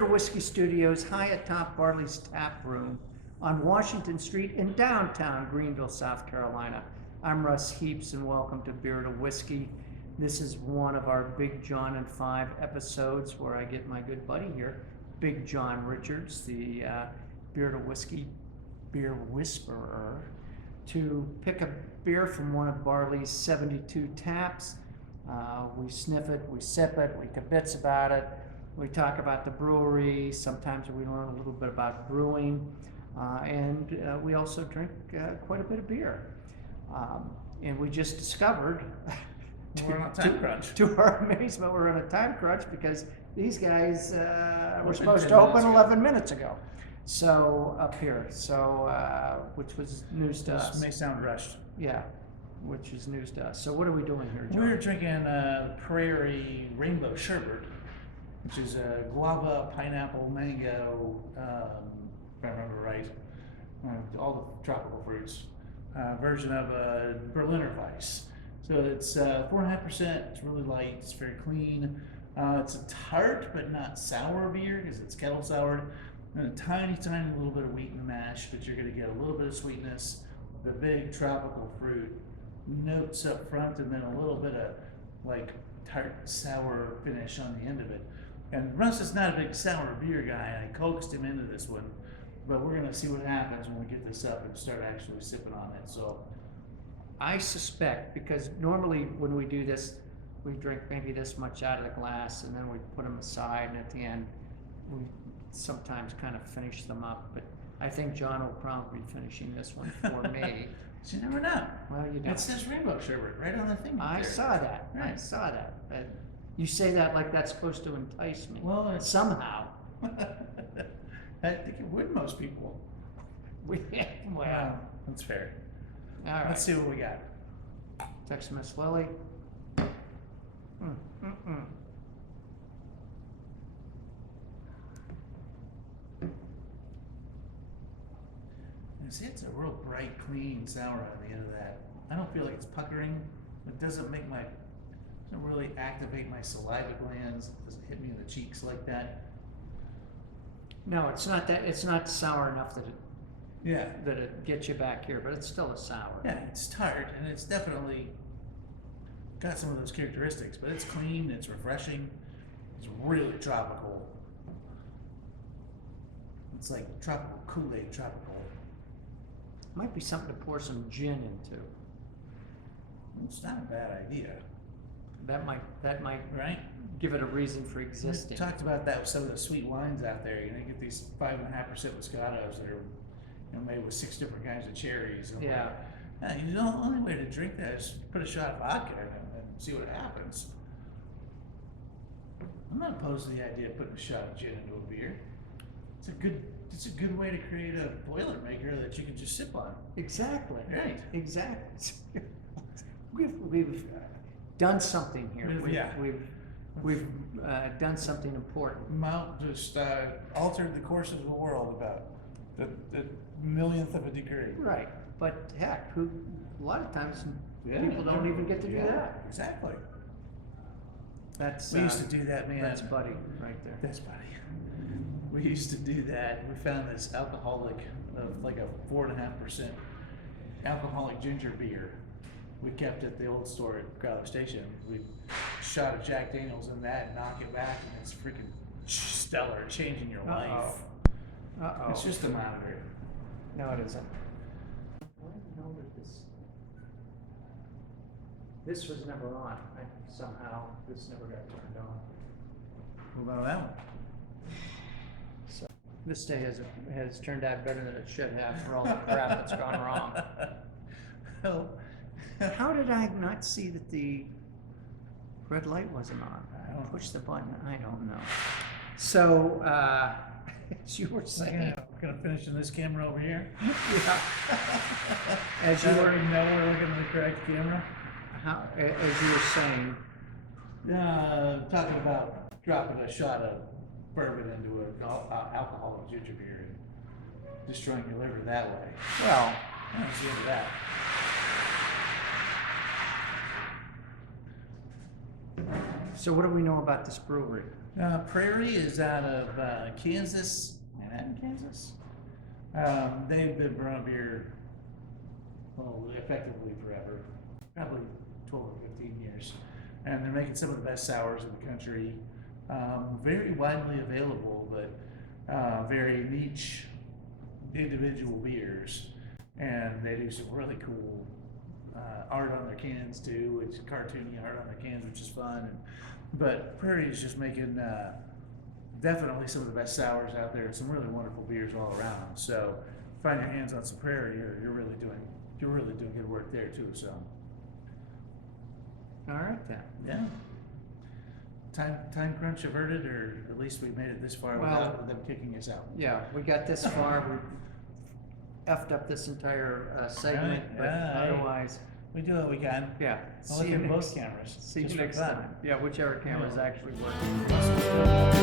Bearded Whiskey Studios, high atop Barley's Tap Room on Washington Street in downtown Greenville, South Carolina. I'm Russ Heaps and welcome to Bearded Whiskey. This is one of our Big John and Five episodes where I get my good buddy here, Big John Richards, the Bearded Whiskey beer whisperer, to pick a beer from one of Barley's 72 taps. We sniff it, we sip it, we kibitz about it. We talk about the brewery, sometimes we learn a little bit about brewing, and we also drink quite a bit of beer. And we just discovered, we're on a time crunch. To our amazement, we're on a time crunch because these guys were supposed to open 11 minutes ago. So, up here, which was news to us. This may sound rushed. Yeah, which is news to us. So what are we doing here, John? We're drinking Prairie Rainbow Sherbet, which is a guava, pineapple, mango, if I remember right, all the tropical fruits, version of a Berliner Weiss. So it's 4.5%, it's really light, it's very clean. It's a tart but not sour beer because it's kettle soured. And a tiny little bit of wheat in the mash, but you're going to get a little bit of sweetness, the big tropical fruit notes up front, and then a little bit of like tart sour finish on the end of it. And Russ is not a big sour beer guy, and I coaxed him into this one, but we're going to see what happens when we get this up and start actually sipping on it. So I suspect, because normally when we do this, we drink maybe this much out of the glass, and then we put them aside, and at the end, we sometimes kind of finish them up, but I think John will probably be finishing this one for me. So you never know. Well, you don't. It says Rainbow Sherbet right on the thing. I saw that. Right. I saw that. But you say that like that's supposed to entice me. Well, somehow. I think it would most people. Well, that's fair. All right. Let's see what we got. Text Miss Lily. See, it's a real bright, clean sour on the end of that. I don't feel like it's puckering. It doesn't really activate my saliva glands. It doesn't hit me in the cheeks like that. No, it's not that. It's not sour enough that it gets you back here, but it's still a sour. Yeah, it's tart, and it's definitely got some of those characteristics, but it's clean, it's refreshing, it's really tropical. It's like tropical Kool-Aid, tropical. Might be something to pour some gin into. It's not a bad idea. That might right? give it a reason for existing. We talked about that with some of the sweet wines out there. You know, you get these 5.5% Moscatos that are, made with 6 different kinds of cherries. And yeah. The only way to drink that is put a shot of vodka in it and see what happens. I'm not opposed to the idea of putting a shot of gin into a beer. It's a good way to create a Boilermaker that you can just sip on. Exactly. Right. Exactly. We've done something here. We've done something important. Mount just altered the course of the world about the millionth of a degree. Right. But heck, a lot of times people don't even get to do that. Exactly. We used to do that, man. That's Buddy right there. That's Buddy. We used to do that. We found this alcoholic of like a 4.5% alcoholic ginger beer. We kept at the old store at Crowler Station. We shot a Jack Daniels in that, knock it back, and it's freaking stellar, changing your life. It's just a monitor. No, it isn't. Why the hell did this? This was never on. Somehow this never got turned on. What about that one? So this day has turned out better than it should have for all the crap that's gone wrong. Well, how did I not see that the red light wasn't on? I don't push the button. I don't know. So as you were saying, we're gonna finish in this camera over here. Yeah. As you already know we're looking at the correct camera. As you were saying, talking about dropping a shot of bourbon into an alcoholic ginger beer and destroying your liver that way. well, That's the end of that. So what do we know about this brewery? Prairie is out of Kansas, Manhattan, Kansas. They've been brewing beer, well, effectively forever, probably 12 or 15 years. And they're making some of the best sours in the country. Very widely available, but very niche individual beers. And they do some really cool art on their cans too, which cartoony art on their cans, which is fun. But Prairie is just making definitely some of the best sours out there, and some really wonderful beers all around. So find your hands on some Prairie, you're really doing good work there too. So All right then. yeah, time crunch averted, or at least we made it this far Well, without them kicking us out. Yeah, we got this far. We effed up this entire segment, Right, but yeah, hey. otherwise, We do what we can. yeah. I'll look at both cameras. See you just for next fun. time. Yeah, whichever camera's Yeah. actually working.